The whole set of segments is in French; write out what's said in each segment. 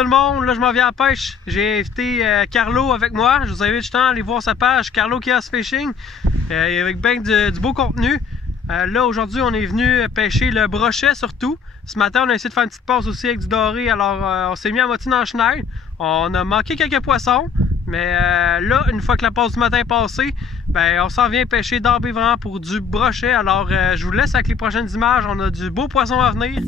tout le monde, là je m'en viens à la pêche. J'ai invité Carlo avec moi. Je vous invite justement à aller voir sa page, Carlo Chaos Fishing, avec bien du beau contenu. Là aujourd'hui on est venu pêcher le brochet surtout. Ce matin on a essayé de faire une petite passe aussi avec du doré, alors on s'est mis à moitié dans le chenal. On a manqué quelques poissons, mais là une fois que la passe du matin est passée, ben, on s'en vient pêcher d'Arbé vraiment pour du brochet. Alors je vous laisse avec les prochaines images, on a du beau poisson à venir.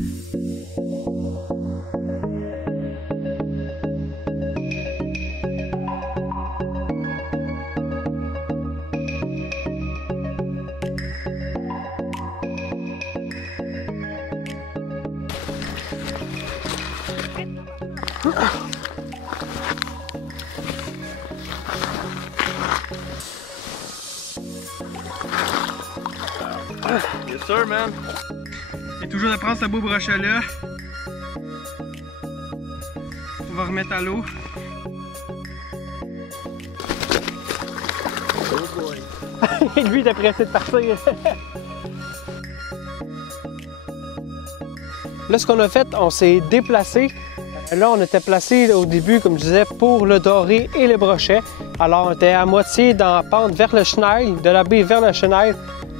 Yes sir, man. Et toujours de prendre ce beau brochet là. On va remettre à l'eau. Oh boy. Lui il est pressé de partir. Là ce qu'on a fait, on s'est déplacé. Là on était placé au début, comme je disais, pour le doré et le brochet. Alors on était à moitié dans la pente vers le chenal, de la baie vers le chenal.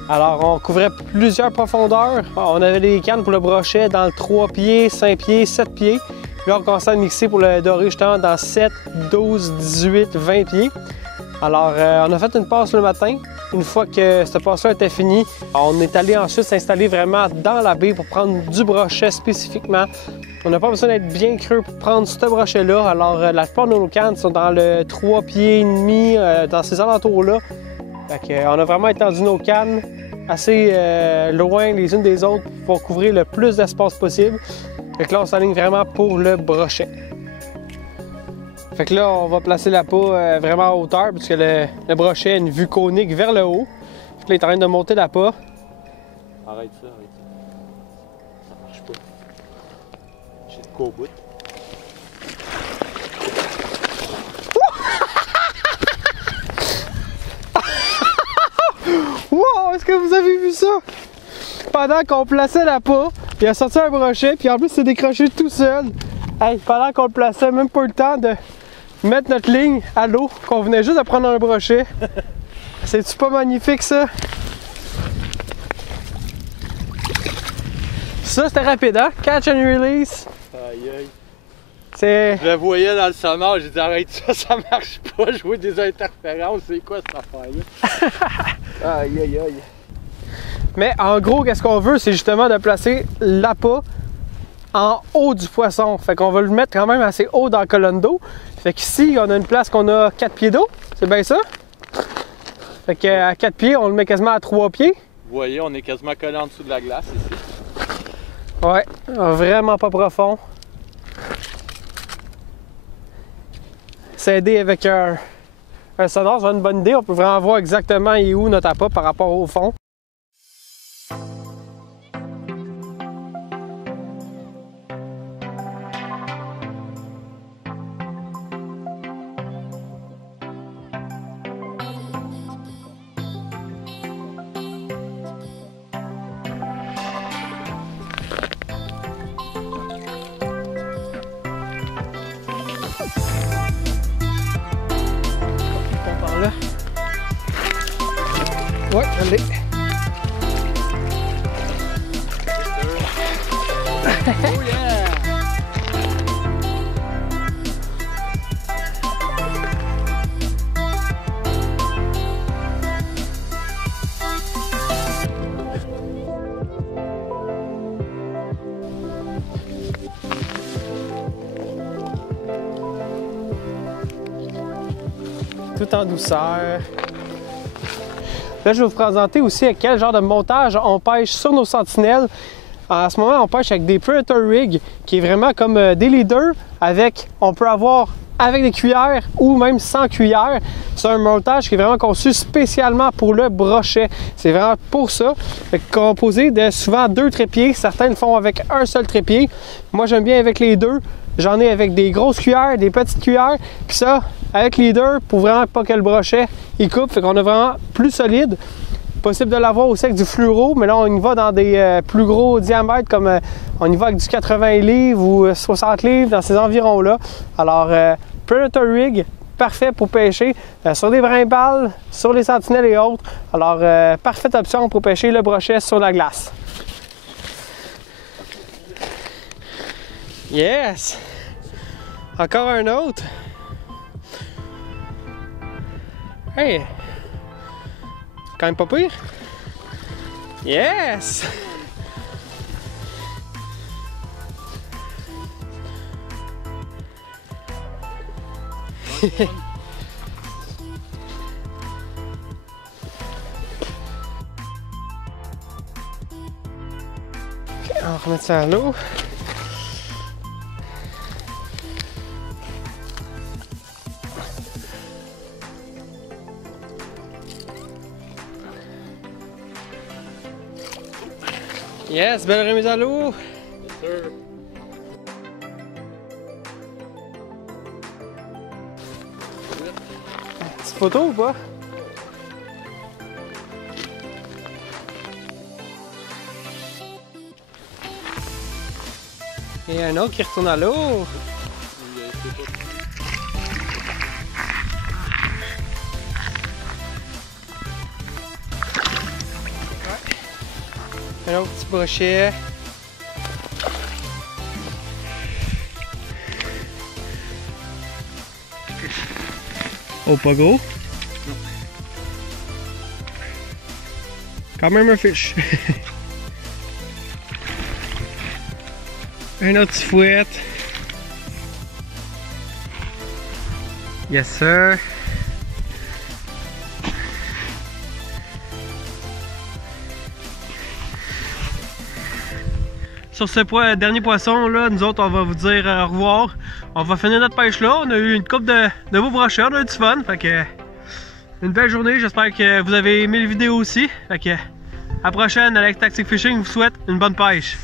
Alors on couvrait plusieurs profondeurs. On avait des cannes pour le brochet dans le 3 pieds, 5 pieds, 7 pieds. Puis là on commençait à mixer pour le doré justement dans 7, 12, 18, 20 pieds. Alors on a fait une passe le matin. Une fois que cette passe-là était finie, on est allé ensuite s'installer vraiment dans la baie pour prendre du brochet spécifiquement. On n'a pas besoin d'être bien creux pour prendre ce brochet-là. Alors la plupart de nos cannes sont dans le 3 pieds et demi, dans ces alentours-là. On a vraiment étendu nos cannes assez loin les unes des autres pour couvrir le plus d'espace possible. Fait que là, on s'aligne vraiment pour le brochet. Fait que là, on va placer l'appât vraiment à hauteur puisque le brochet a une vue conique vers le haut. Fait que là, il est en train de monter l'appât. Arrête ça, arrête ça. Ça marche pas. J'ai de quoi au bout. Wow! Est-ce que vous avez vu ça? Pendant qu'on plaçait l'appât, il a sorti un brochet, puis en plus, il s'est décroché tout seul. Hey, pendant qu'on le plaçait, même pas eu le temps de mettre notre ligne à l'eau, qu'on venait juste de prendre dans le brochet. C'est-tu pas magnifique, ça? Ça, c'était rapide, hein? Catch and release. Aïe aïe. C'est... Je le voyais dans le sonar, j'ai dit arrête ça marche pas, je vois des interférences, c'est quoi cette affaire-là? Aïe aïe aïe. Mais en gros, qu'est-ce qu'on veut, c'est justement de placer l'appât en haut du poisson. Fait qu'on va le mettre quand même assez haut dans la colonne d'eau. Fait qu'ici, on a une place qu'on a 4 pieds d'eau, c'est bien ça? Fait qu'à 4 pieds, on le met quasiment à 3 pieds. Vous voyez, on est quasiment collé en dessous de la glace ici. Ouais, vraiment pas profond. S'aider avec un sonar, c'est une bonne idée. On peut vraiment voir exactement où notre appât par rapport au fond. Là. Ouais, je l'ai. Oh yeah! Tout en douceur. Là, je vais vous présenter aussi à quel genre de montage on pêche sur nos sentinelles. En ce moment, on pêche avec des Predator Rigs, qui est vraiment comme des leaders. On peut avoir avec des cuillères ou même sans cuillère. C'est un montage qui est vraiment conçu spécialement pour le brochet. C'est vraiment pour ça. Fait que composé de souvent 2 trépieds. Certains le font avec un seul trépied. Moi, j'aime bien avec les deux. J'en ai avec des grosses cuillères, des petites cuillères. Puis ça, avec les deux, pour vraiment pas que le brochet il coupe. Fait qu'on a vraiment plus solide. possible de l'avoir aussi avec du fluoro, mais là on y va dans des plus gros diamètres, comme on y va avec du 80 livres ou 60 livres dans ces environs-là. Alors, Predator Rig, parfait pour pêcher sur des brimbales, sur les sentinelles et autres. Alors, parfaite option pour pêcher le brochet sur la glace. Yes! Encore un autre. Hey! Quand même pas pire. Yes! On va remettre ça à l'eau. Yes, belle remise à l'eau. Yes, sir. Petite photo ou pas? Et un autre qui retourne à l'eau. Un autre petit brochet. Oh, pas gros? Non. Quand même un fish. Un autre petit fouette. Yes, sir. Sur ce dernier poisson là, nous autres on va vous dire au revoir. On va finir notre pêche là. On a eu une couple de beaux brochets, on a eu du fun. Fait que une belle journée. J'espère que vous avez aimé la vidéo aussi. Fait que à la prochaine, Alex Tactic Fishing vous souhaite une bonne pêche.